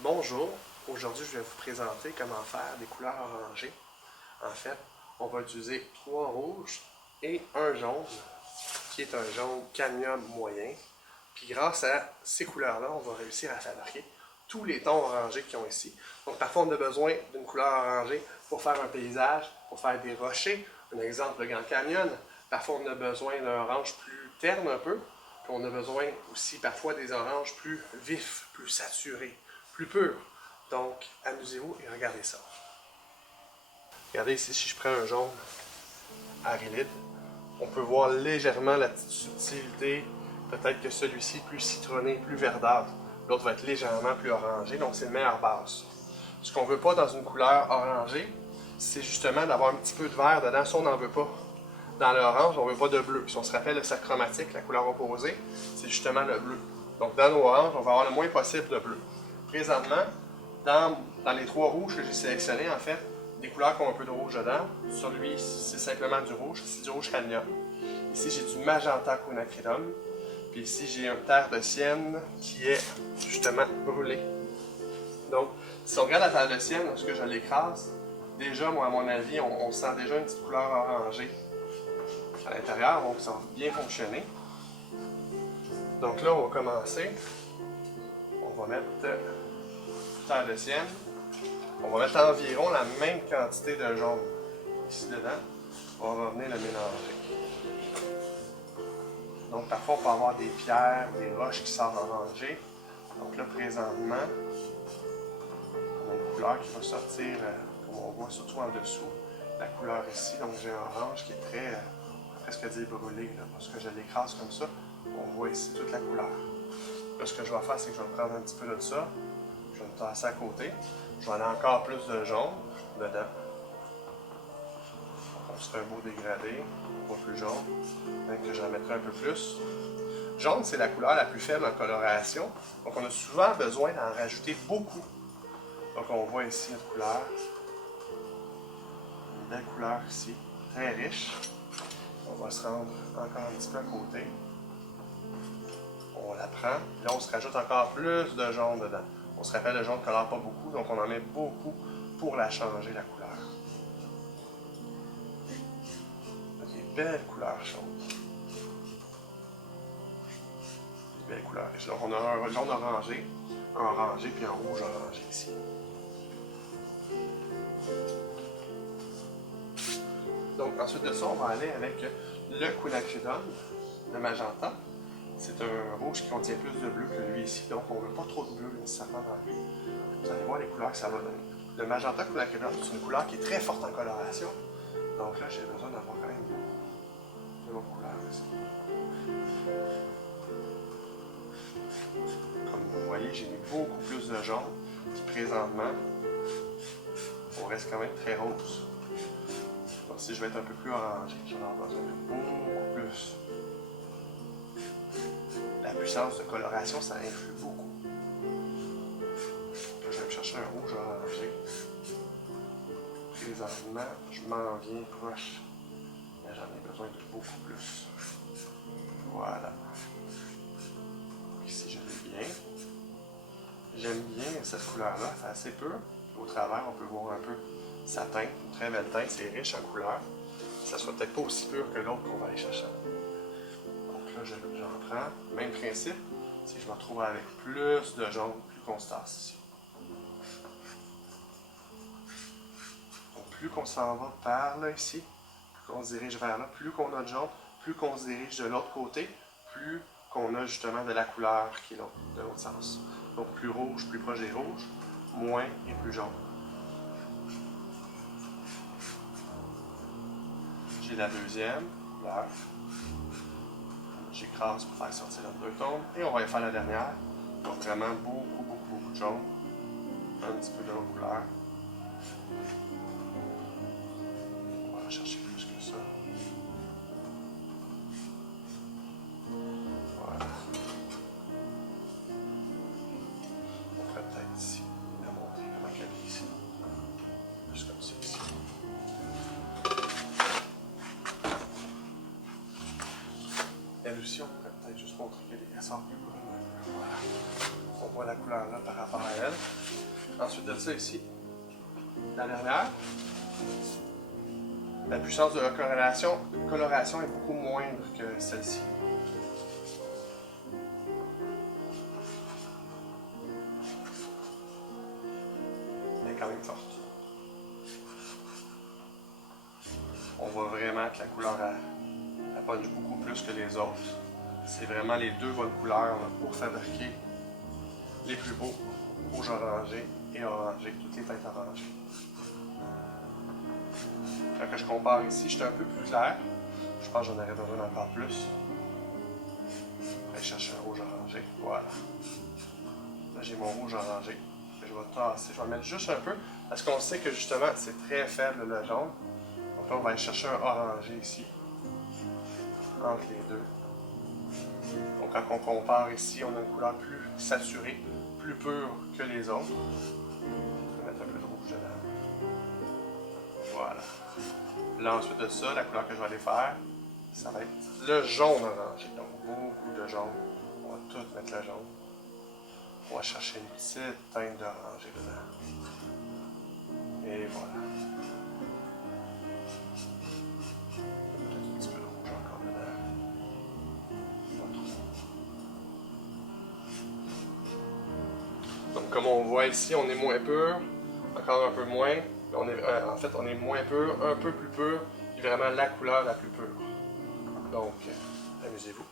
Bonjour, aujourd'hui je vais vous présenter comment faire des couleurs orangées. En fait, on va utiliser 3 rouges et un jaune, qui est un jaune cadmium moyen. Puis grâce à ces couleurs-là, on va réussir à fabriquer tous les tons orangés qu'ils ont ici. Donc parfois on a besoin d'une couleur orangée pour faire un paysage, pour faire des rochers. Un exemple, le Grand Canyon. Parfois on a besoin d'un orange plus terne un peu. Puis on a besoin aussi parfois des oranges plus vifs, plus saturés, plus purs. Donc amusez-vous et regardez ça. Regardez ici, si je prends un jaune arylide, on peut voir légèrement la petite subtilité. Peut-être que celui-ci plus citronné, plus verdâtre. L'autre va être légèrement plus orangé, donc c'est une meilleure base. Ce qu'on ne veut pas dans une couleur orangée, c'est justement d'avoir un petit peu de vert dedans. Ça, on n'en veut pas. Dans l'orange, on ne veut pas de bleu. Si on se rappelle le cercle chromatique, la couleur opposée, c'est justement le bleu. Donc dans nos oranges, on va avoir le moins possible de bleu. Présentement, dans les 3 rouges que j'ai sélectionnés, en fait, des couleurs qui ont un peu de rouge dedans. Sur lui, c'est simplement du rouge, c'est du rouge cadmium. Ici, j'ai du magenta quinacridum. Puis ici, j'ai un terre de sienne qui est justement brûlé. Donc, si on regarde la terre de sienne, lorsque je l'écrase, déjà, moi, à mon avis, on sent déjà une petite couleur orangée à l'intérieur, donc ça va bien fonctionner. Donc là, on va commencer. On va mettre terre de sienne. On va mettre environ la même quantité de jaune ici dedans. On va venir le mélanger. Donc parfois on peut avoir des pierres ou des roches qui sortent orangées. Donc là présentement, on a une couleur qui va sortir, comme on voit surtout en dessous, la couleur ici. Donc j'ai un orange qui est très, presque dire brûlé. Là, parce que je l'écrase comme ça, on voit ici toute la couleur. Là ce que je vais faire, c'est que je vais prendre un petit peu de ça. Je vais me tasser à côté. Je vais aller encore plus de jaune dedans. Donc, c'est un beau dégradé, pas plus jaune. Même que j'en mettrai un peu plus. Jaune, c'est la couleur la plus faible en coloration. Donc, on a souvent besoin d'en rajouter beaucoup. Donc, on voit ici notre couleur. Une belle couleur ici, très riche. On va se rendre encore un petit peu à côté. On la prend. Là, on se rajoute encore plus de jaune dedans. On se rappelle, le jaune ne colore pas beaucoup, donc on en met beaucoup pour la changer, la couleur. Des belles couleurs chaudes. Des belles couleurs riches. Donc on a un jaune orangé, un orangé, puis un rouge orangé ici. Donc ensuite de ça, on va aller avec le quinacridum, le magenta. C'est un rouge qui contient plus de bleu que lui ici, donc on ne veut pas trop de bleu nécessairement dans lui. Vous allez voir les couleurs que ça va donner. Le magenta quinacridum, c'est une couleur qui est très forte en coloration. Donc là, j'ai besoin d'avoir quand même de l'autre couleur ici. Comme vous voyez, j'ai mis beaucoup plus de jaune. Puis présentement, on reste quand même très rose. Donc si je vais être un peu plus orangé, j'en ai besoin de beaucoup plus. La puissance de coloration, ça influe beaucoup. Là, je vais me chercher un rouge orangé. Présentement, je m'en viens proche. Mais j'en ai besoin de beaucoup plus. Voilà. Ici, je l'ai bien. J'aime bien cette couleur-là, c'est assez pur. Au travers, on peut voir un peu sa teinte, une très belle teinte, c'est riche en couleurs. Ça ne sera peut-être pas aussi pur que l'autre qu'on va aller chercher. Donc là, j'en prends. Même principe, si je me retrouve avec plus de jaune, plus qu'on se tasse ici. Donc plus qu'on s'en va par là ici, plus qu'on se dirige vers là, plus qu'on a de jaune, plus qu'on se dirige de l'autre côté, plus qu'on a justement de la couleur qui est de l'autre sens. Donc plus rouge, plus proche des rouges, moins et plus jaune. J'ai la deuxième couleur. J'écrase pour faire sortir les 2 tons. Et on va aller faire la dernière. Donc vraiment beaucoup de jaune. Un petit peu de l'autre couleur. On va en chercher plus que ça. Voilà. On pourrait peut-être ici la montrer comment elle est ici. Plus comme ça ici. Elle aussi, on pourrait peut-être juste montrer qu'elle sort plus brune. Voilà. On voit la couleur là par rapport à elle. Ensuite de ça ici, la dernière. La puissance de la coloration est beaucoup moindre que celle-ci. Elle est quand même forte. On voit vraiment que la couleur elle punch beaucoup plus que les autres. C'est vraiment les deux bonnes couleurs là, pour fabriquer les plus beaux rouge orangé et orangé, toutes les teintes orangées. Quand je compare ici, j'étais un peu plus clair. Je pense que j'en aurais besoin encore plus. Je vais chercher un rouge orangé. Voilà. Là, j'ai mon rouge orangé. Je vais tasser. Je vais en mettre juste un peu parce qu'on sait que justement, c'est très faible le jaune. Donc là, on va aller chercher un orangé ici. Entre les deux. Donc quand on compare ici, on a une couleur plus saturée, plus pure que les autres. Je vais mettre un peu de rouge dedans. Voilà. Là, ensuite de ça, la couleur que je vais aller faire, ça va être le jaune orangé. Donc, beaucoup de jaune. On va tout mettre le jaune. On va chercher une petite teinte d'orangé dedans. Et voilà. Peut-être un petit peu de rouge encore dedans. Pas trop. Donc, comme on voit ici, on est moins pur. Encore un peu moins. En fait, on est moins pur, un peu plus pur, et vraiment la couleur la plus pure. Donc, amusez-vous.